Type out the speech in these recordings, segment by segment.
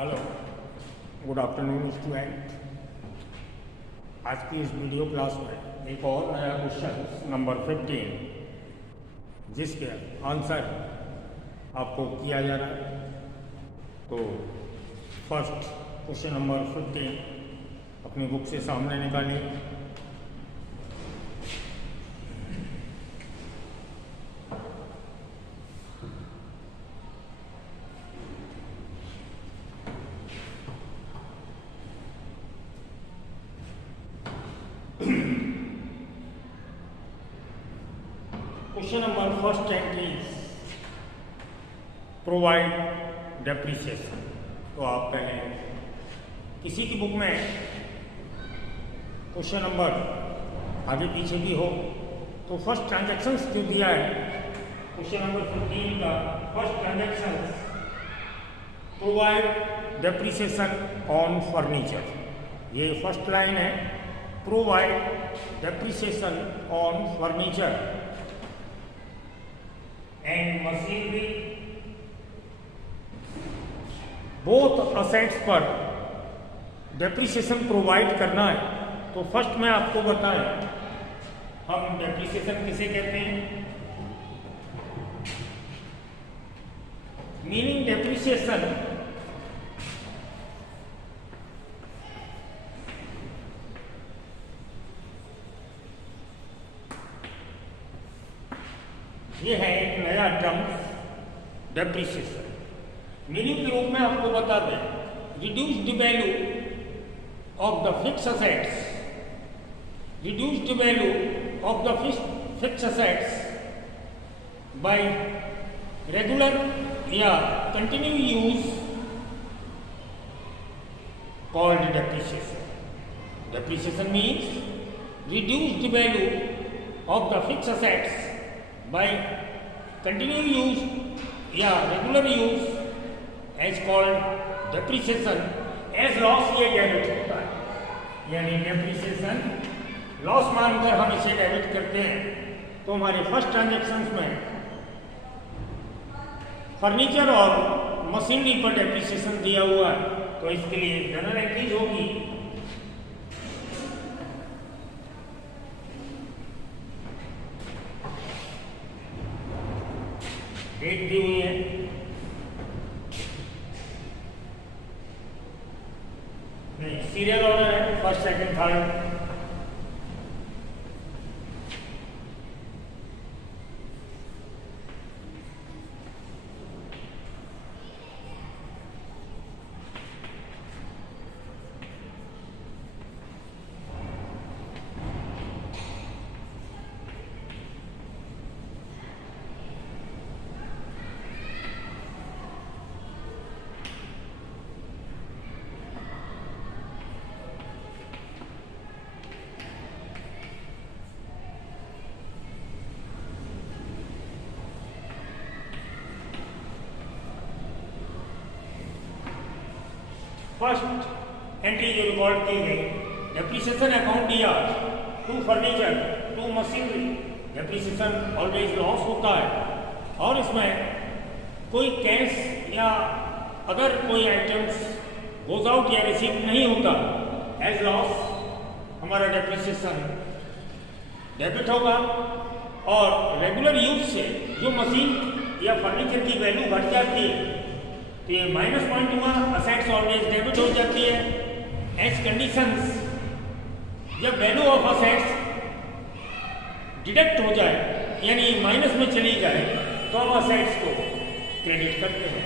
Hello, good afternoon student. आज की इस वीडियो क्लास में एक और नया क्वेश्चन नंबर 15 जिसके आंसर आपको किया जा रहा है। तो फर्स्ट क्वेश्चन नंबर 15 अपनी बुक से सामने निकालिए। Question number first entry provide depreciation. तो आप पहले किसी की बुक में क्वेश्चन नंबर आगे पीछे भी हो तो फर्स्ट ट्रांजैक्शंस जो दिया है क्वेश्चन नंबर 15 का first transactions provide depreciation on furniture. ये फर्स्ट लाइन है, provide depreciation on furniture and machinery both assets पर डेप्रिसिएशन प्रोवाइड करना है। तो फर्स्ट में आपको बताएं हम डेप्रिसिएशन किसे कहते हैं। मीनिंग डेप्रिसिएशन ये है एक नया टर्म डेप्रिसिएशन। मीनिंग के रूप में आपको बता दें, reduced value of the fix assets, reduced value of the fix assets by regular या continue use called depreciation. Depreciation means reduced value of the fix assets by continued use या regular use as called depreciation as loss ये debit होता है। यानी depreciation loss मानकर हम इसे debit करते हैं। तो हमारे फर्स्ट ट्रांजैक्शंस में फर्नीचर और मशीनरी पर डेप्रिसिएशन दिया हुआ है, तो इसके लिए जनरल एंट्रीज होगी डेट दी हुई है, नहीं सीरियल ऑर्डर है, first second third. First entry जो रिकॉर्ड की गई, डेप्रिसिएशन अकाउंट दिया to furniture to machinery. Depreciation always loss होता है और इसमें कोई कैश या अगर कोई आइटम्स गोज आउट या रिसीव नहीं होता एज लॉस, हमारा डेप्रिसिएशन डेबिट होगा। और रेगुलर यूज से जो मशीन या फर्नीचर की वैल्यू घट जाती है तो ये माइनस पॉइंट हुआ, असेट्स ऑलवेज डेबिट हो जाती है। एज कंडीशंस जब वैल्यू ऑफ असेट्स डिडक्ट हो जाए यानी माइनस में चली जाए तो हम असेट्स को क्रेडिट करते हैं।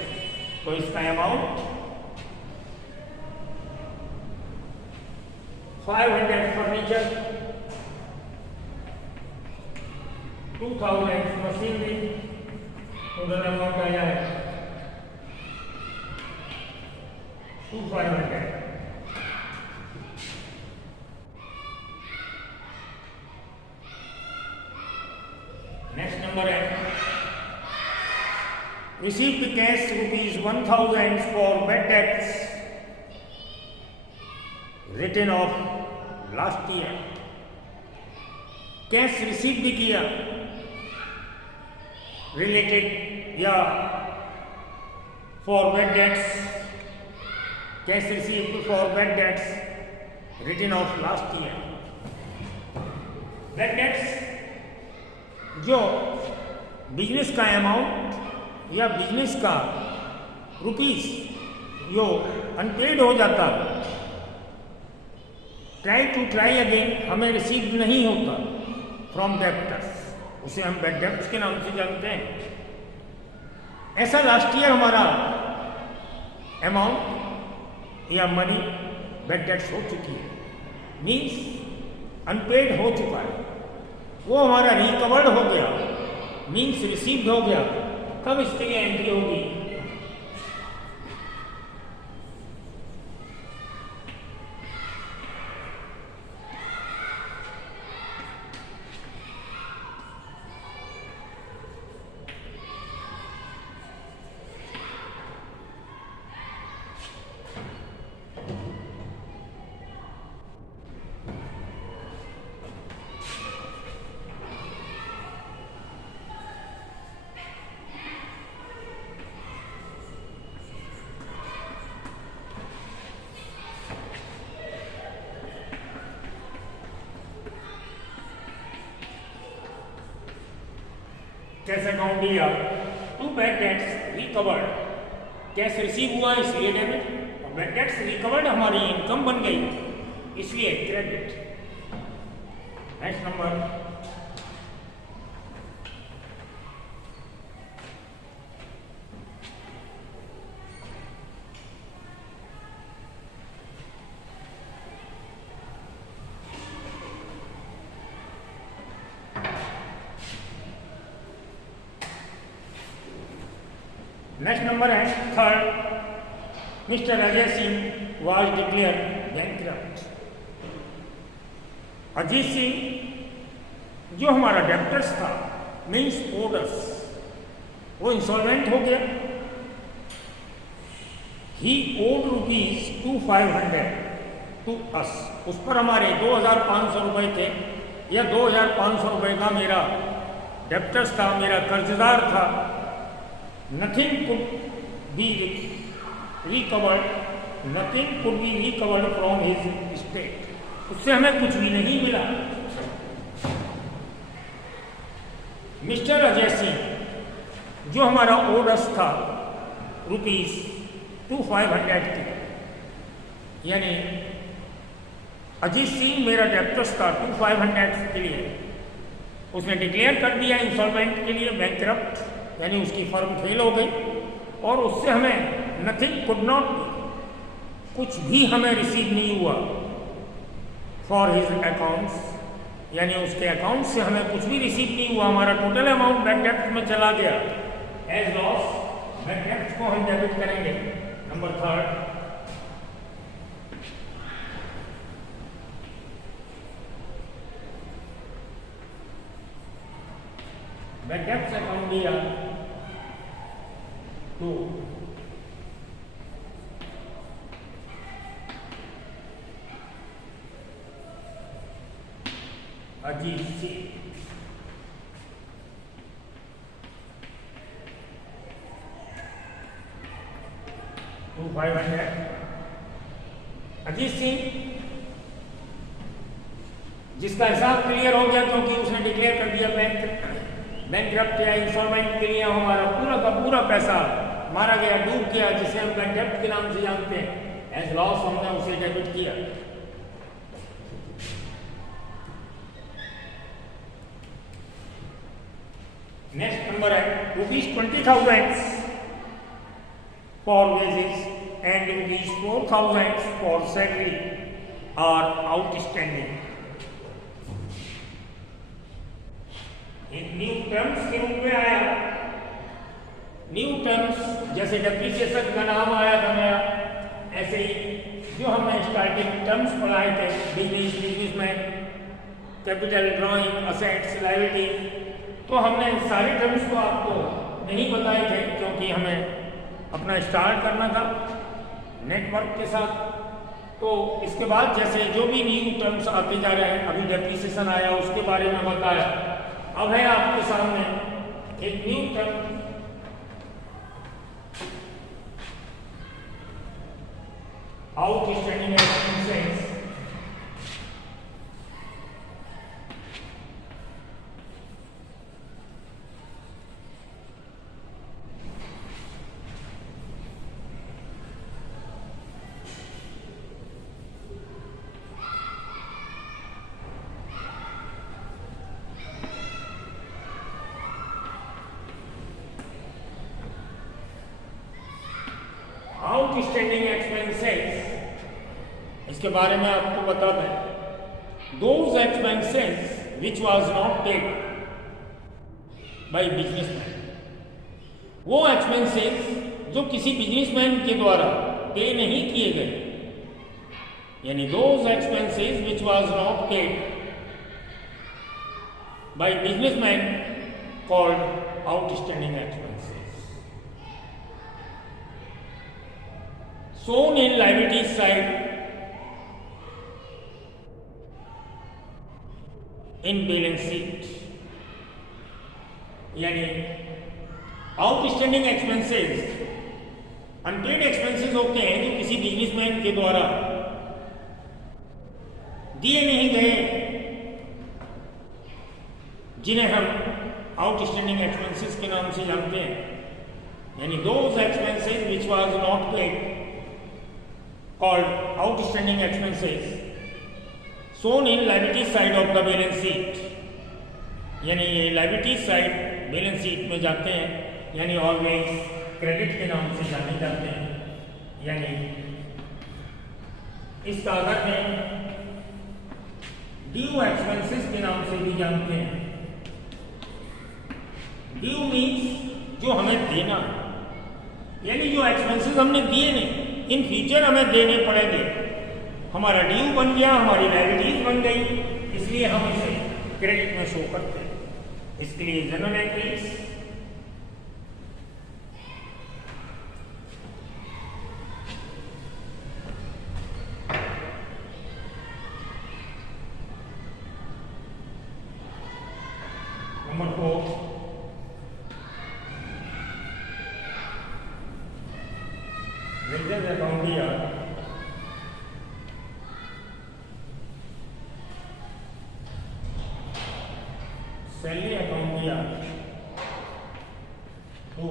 तो इसका amount 500 furniture, 2000 machinery, total amount आया है 2500। नेक्स्ट नंबर है received cash ₹1000 for bad debts written off last year. Cash receive भी किया रिलेटेड या for bad debts cash received for bad debts written off last year. Bad debts जो business का amount या business का rupees जो unpaid हो जाता, ट्राई टू ट्राई अगेन, हमें रिसीव नहीं होता फ्रॉम डेप्टर्स, उसे हम बैड डेट्स के नाम से जानते हैं। ऐसा लास्ट ईयर हमारा अमाउंट या मनी बैड डेट्स हो चुकी है, मीन्स अनपेड हो चुका है, वो हमारा रिकवर्ड हो गया, मीन्स रिसीव्ड हो गया, तब इसके लिए एंट्री होगी। कैश अकाउंट दिया, to bad debts recovered, cash receive हुआ इसलिए डेबिट, और बैड डेट्स रिकवर्ड हमारी इनकम बन गई इसलिए credit. Next number, next number है third, mister Ajay Singh was declare bankrupt. Ajit Singh जो हमारा डेप्टर्स था, मीन्स ओडर्स, वो इंसॉल्वेंट हो गया। ही ओड ₹2500 टू अस, उस पर हमारे 2500 रुपये थे, या 2500 रुपये का मेरा डेप्टर्स था, मेरा कर्जदार था। Nothing could be recovered, nothing could be recovered from his estate, उससे हमें कुछ भी नहीं मिला। मिस्टर अजय सिंह जो हमारा ओडर्स था ₹2500 की, यानी अजीत सिंह मेरा डेप्टर्स था 2500 के लिए, उसने डिक्लेयर कर दिया इंसॉल्वेंट के लिए, बैंकरप्ट, यानी उसकी फर्म फेल हो गई, और उससे हमें नथिंग कुड नॉट, कुछ भी हमें रिसीव नहीं हुआ फॉर हिज अकाउंट्स, यानी उसके अकाउंट से हमें कुछ भी रिसीव नहीं हुआ, हमारा टोटल अमाउंट बैड डेप्ट में चला गया। एज लॉस बैड डेप्ट को हम डेबिट करेंगे। नंबर थर्ड, बैड डेप्ट अकाउंट दिया टू अजीत सिंह, $2500। अजीत सिंह जिसका हिसाब क्लियर हो गया क्योंकि उसने डिक्लेयर कर दिया बैंकरप्ट या इंसॉल्वेंट के लिए, हमारा पूरा का पूरा पैसा मारा गया, डूब गया, जिसे हम बैंकरप्ट के नाम से जानते हैं। एज लॉस हमने उसे डेबिट किया। नेक्स्ट नंबर है ₹20,000 for wages and ₹4,000 for salary are outstanding. एक न्यू टर्म्स के रूप में आया। न्यू टर्म्स जैसे डेप्रिसिएशन का नाम आया था मेरा, ऐसे ही जो हमने स्टार्टिंग टर्म्स पढ़ाए थे, businessman, capital, drawing, assets, liability, तो हमने सारे टर्म्स को आपको नहीं बताए थे क्योंकि हमें अपना स्टार्ट करना था नेटवर्क के साथ। तो इसके बाद जैसे जो भी न्यू टर्म्स आते जा रहे हैं, अभी डेप्रिसिएशन आया उसके बारे में बताया। अब है आपके सामने एक new term, outstanding expenses outstanding expenses इसके बारे में आपको बता दें, those expenses which was not paid by businessman, वो एक्सपेंसेस जो किसी बिजनेसमैन के द्वारा पे नहीं किए गए, यानी those expenses which was not paid by businessman called outstanding expenses. Shown in liabilities side in balance sheet, यानी आउटस्टैंडिंग एक्सपेंसेस अनपेड एक्सपेंसेस होते हैं जो किसी बिजनेसमैन के द्वारा दिए नहीं गए, जिन्हें हम आउटस्टैंडिंग एक्सपेंसेस के नाम से जानते हैं. यानी those expenses which was not paid called outstanding expenses shown in liability side of the balance sheet, यानी ये liability side balance sheet में जाते हैं, यानी always credit के नाम से जाने जाते हैं. यानी इस कागज में due expenses के नाम से भी जानते हैं. due means जो हमें देना, यानी जो एक्सपेंसेस हमने दिए नहीं, इन फ्यूचर हमें देने पड़ेंगे. हमारा ड्यू बन गया, हमारी लायबिलिटीज बन गई, इसलिए हम इसे क्रेडिट में शो करते हैं. इसके लिए general entries, number 4 wages account here, salary account here, 2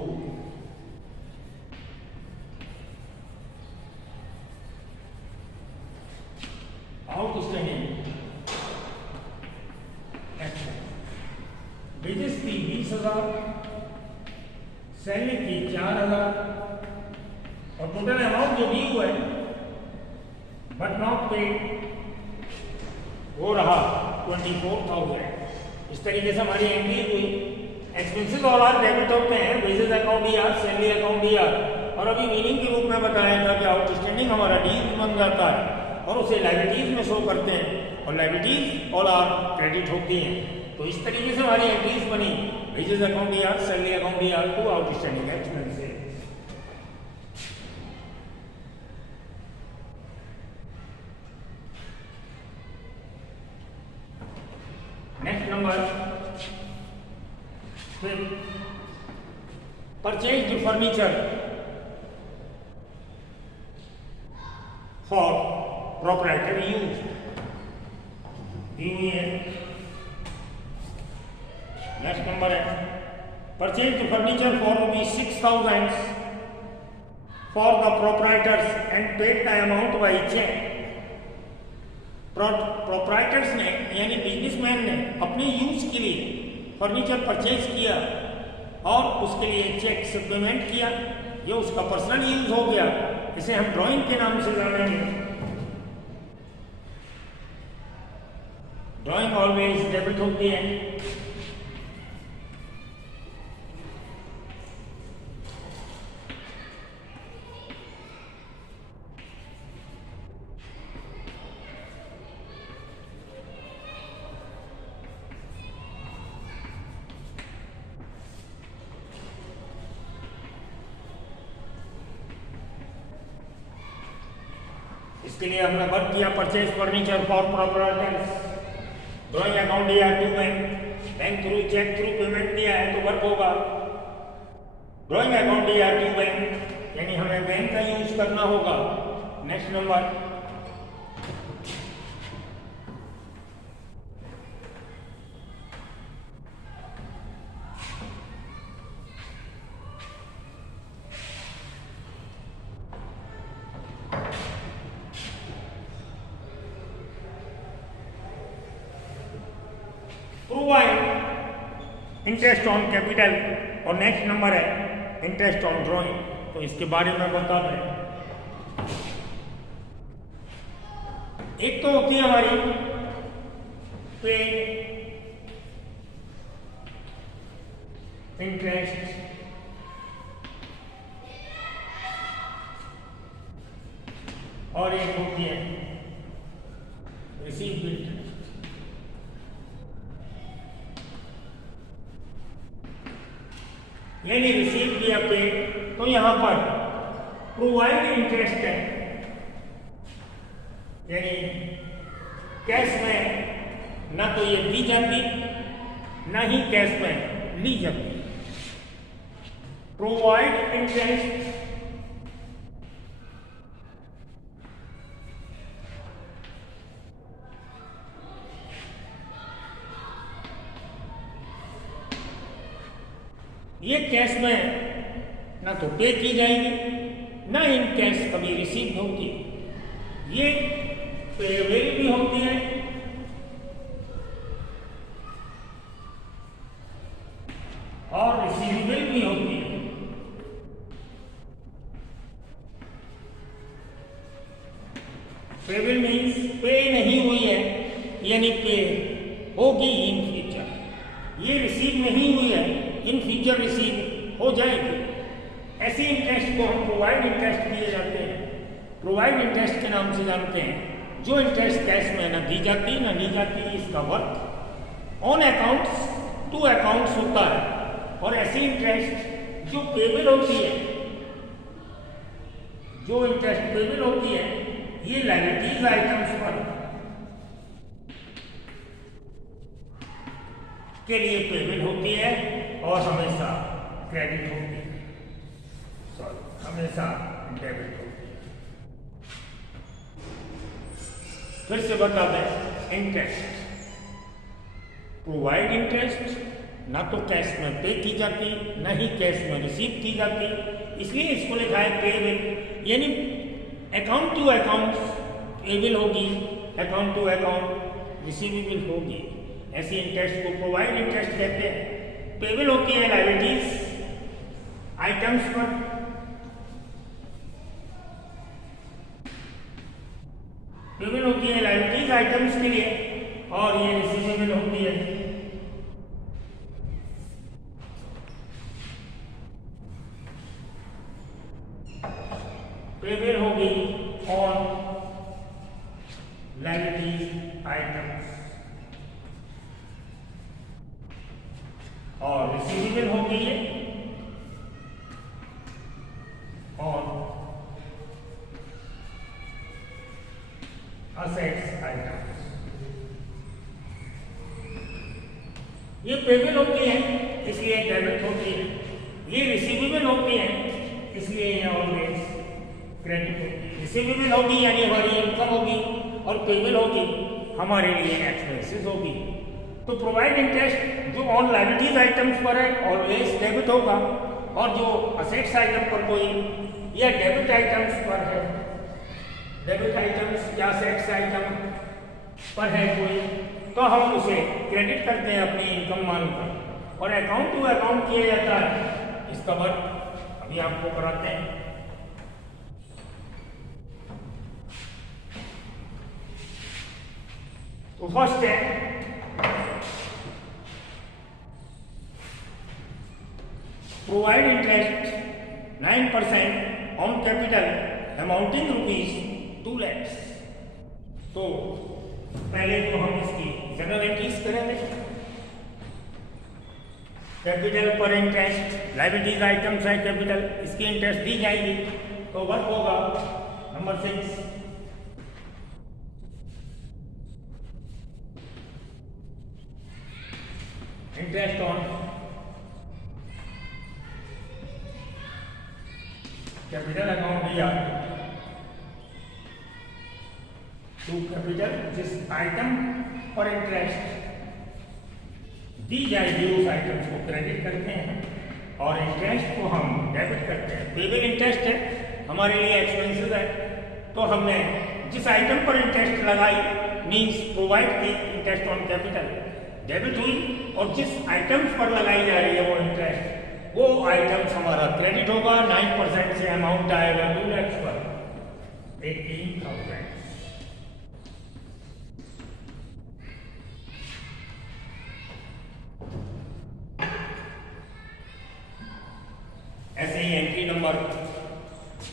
outstanding expense. wages की 20,000, सैलरी की 4,000 और टोटल अमाउंट जो दी हुआ है बट नॉट पेड वो रहा 24,000. इस तरीके से हमारी एंट्री हुई. एक्सपेंसेस ऑल आर डेबिट होते हैं, वेजेस अकाउंट ईआर, सैलरी अकाउंट ईआर, और अभी मीनिंग के रूप में बताया था कि आउटस्टैंडिंग हमारा ड्यूज बन जाता है और उसे लायबिलिटीज में शो करते हैं, और लायबिलिटीज ऑल आर क्रेडिट होती हैं. तो इस तरीके से हमारी एंट्रीज बनी, वेजेस अकाउंट ईआर, सैलरी अकाउंट ईआर to outstanding expenses. Next number 5, purchase furniture for proprietary use. Next number है purchase furniture for ₹6,000 for the proprietors and paid the amount by cheque. Proprietors ने यानी बिजनेसमैन ने अपने use के लिए furniture purchase किया और उसके लिए चेक से पेमेंट किया. ये उसका पर्सनल यूज हो गया, इसे हम ड्राइंग के नाम से जानेंगे. ड्राइंग ऑलवेज डेबिट होती है. इसके लिए हमने वर्क किया purchase furniture for proprietors. Drawing account दिया to bank through cheque through payment दिया है तो वर्क होगा. ड्राइंग अकाउंट दिया टू बैंक यानी हमें बैंक का यूज करना होगा. Next number, provide interest on capital, और नेक्स्ट नंबर है इंटरेस्ट ऑन ड्रॉइंग। तो इसके बारे में बता दें। एक तो होती है हमारी पेड इंटरेस्ट, और एक होती है रिसीव्ड इंटरेस्ट। यानी रिसीव या पेड, तो यहां पर प्रोवाइड इंटरेस्ट है, यानी कैश में ना तो ये दी जाती ना ही कैश में ली जाती। प्रोवाइड इंटरेस्ट ये कैश में ना तो पे की जाएगी ना इन कैश कभी रिसीव होती। ये पेबल भी होती है और रिसीवेबल भी होती है। पेबल मीन्स पे नहीं हुई है, यानी पे होगी इन फ्यूचर। ये रिसीव नहीं हुई है, इन फ्यूचर रिसीव हो जाएगी। ऐसे इंटरेस्ट को हम प्रोवाइड इंटरेस्ट दिए जाते हैं। प्रोवाइड इंटरेस्ट के नाम से जानते हैं जो इंटरेस्ट कैश में ना दी जाती ना ली जाती, इसका work on accounts to accounts होता है। और ऐसी इंटरेस्ट जो पेबल होती है, जो इंटरेस्ट पेबल होती है, ये लायबिलिटीज आइटम्स पर के लिए पेबल होती है और हमेशा क्रेडिट होती है, सॉरी हमेशा डेबिट होती है। फिर से बता दें, इंटरेस्ट प्रोवाइड इंटरेस्ट ना तो कैश में पे की जाती ना ही कैश में रिसीव की जाती, इसलिए इसको लिखा है पेबल। यानी अकाउंट टू अकाउंट पेबल होगी, अकाउंट टू अकाउंट रिसीवेबल होगी। ऐसी इंटरेस्ट को प्रोवाइड इंटरेस्ट कहते हैं। पेबल होती है लायबिलिटीज आइटम्स पर, पेबल होती है लायबिलिटीज आइटम्स के लिए, और ये रिसीवेबल होती है पेबल होगी ऑन लायबिलिटीज आइटम्स, और रिसीवेबल होगी ये ऑन असेट्स आइटम्स। ये पेबल होती है इसलिए डेबिट होती है, ये रिसीवेबल होती है इसलिए ये ऑलवेज क्रेडिट होती है। रिसीवेबल होगी यानी हमारी इनकम होगी, और पेबल होगी हमारे लिए एक्सपेंसेस होगी। तो प्रोवाइड इंटरेस्ट जो ऑन लायबिलिटीज आइटम्स पर है ऑलवेज डेबिट होगा, और जो असेट्स आइटम पर कोई या डेबिट आइटम्स पर है, डेबिट आइटम्स या असेट्स आइटम पर है कोई, तो हम उसे क्रेडिट करते हैं अपनी इनकम मानकर, और अकाउंट टू अकाउंट किया जाता है। इसका वर्क अभी आपको कराते हैं। तो फर्स्ट है provide interest 9% on capital amounting ₹2 lakh. तो पहले तो हम इसकी जनरल एंट्रीज करेंगे। कैपिटल पर इंटरेस्ट लायबिलिटीज आइटम्स है कैपिटल, इसकी इंटरेस्ट दी जाएगी, तो वर्क होगा number 6 interest on capital account दिया टू कैपिटल, जिस आइटम पर इंटरेस्ट दी जाएगी उस आइटम्स को क्रेडिट करते हैं और इंटरेस्ट को हम डेबिट करते हैं। पेबल इंटरेस्ट है, हमारे लिए एक्सपेंसेस है, तो हमने जिस आइटम पर इंटरेस्ट लगाई मीन्स प्रोवाइड की इंटरेस्ट ऑन कैपिटल डेबिट हुई, और जिस आइटम्स पर लगाई जा रही है वो इंटरेस्ट, वो आइटम्स हमारा क्रेडिट होगा। 9% से अमाउंट आएगा 2 लाख पर 18,000। ऐसे ही entry number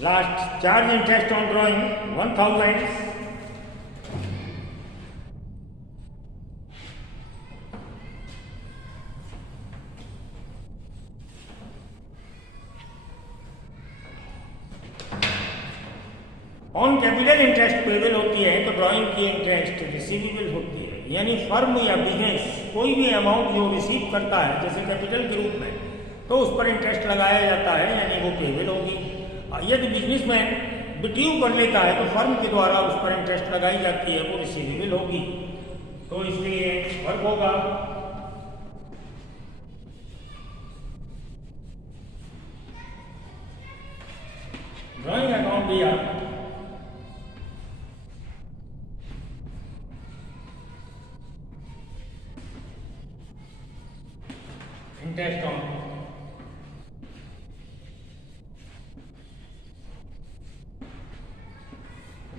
last, charge interest on drawing 1,000। On capital interest payable होती है, तो ड्राइंग की इंटरेस्ट रिसीवेबल होती है। यानी फर्म या बिजनेस कोई भी अमाउंट जो रिसीव करता है जैसे कैपिटल के रूप में, तो उस पर इंटरेस्ट लगाया जाता है, यानी वो पेबल होगी। यदि बिजनेसमैन ड्यू कर लेता है तो फर्म के द्वारा उस पर इंटरेस्ट लगाई जाती है, वो रिसीवेबल होगी। तो इसलिए फर्क होगा। ड्राइंग अकाउंट दिया, इंटरेस्ट ऑन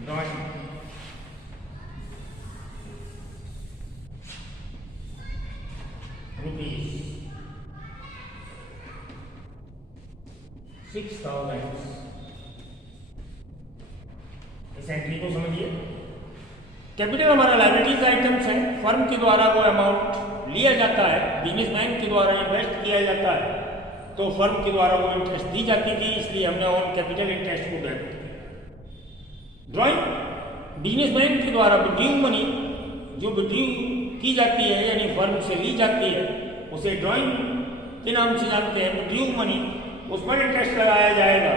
ड्राइंग ₹6,000। इस एंट्री को समझिए। कैपिटल हमारा लायबिलिटीज आइटम्स है, फर्म के द्वारा वो अमाउंट लिया जाता है, बिजनेसमैन के द्वारा इन्वेस्ट किया जाता है, तो फर्म के द्वारा वो इंटरेस्ट दी जाती थी, इसलिए हमने ऑन कैपिटल इंटरेस्ट को डेबिट किया। ड्रॉइंग बिजनेसमैन के द्वारा ड्यू मनी, जो ड्यू की जाती है यानी फर्म से ली जाती है, उसे ड्रॉइंग के नाम से जानते हैं। ड्यू मनी, उस पर इंटरेस्ट लगाया जाएगा,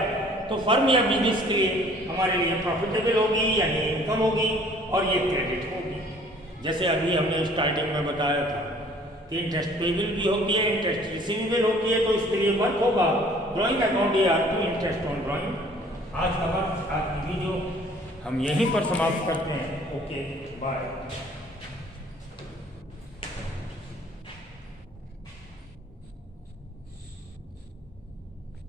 तो फर्म या बिजनेस के लिए हमारे लिए प्रॉफिटेबल होगी, यानी इनकम होगी, और ये क्रेडिट होगी। जैसे अभी हमने स्टार्टिंग में बताया था कि इंटरेस्ट पेबल भी होती है, इंटरेस्ट रिसीवेबल होती है, तो इसके लिए वर्क होगा ड्राइंग अकाउंट या टू इंटरेस्ट ऑन ड्राइंग। आज की वीडियो हम यहीं पर समाप्त करते हैं। Okay, bye.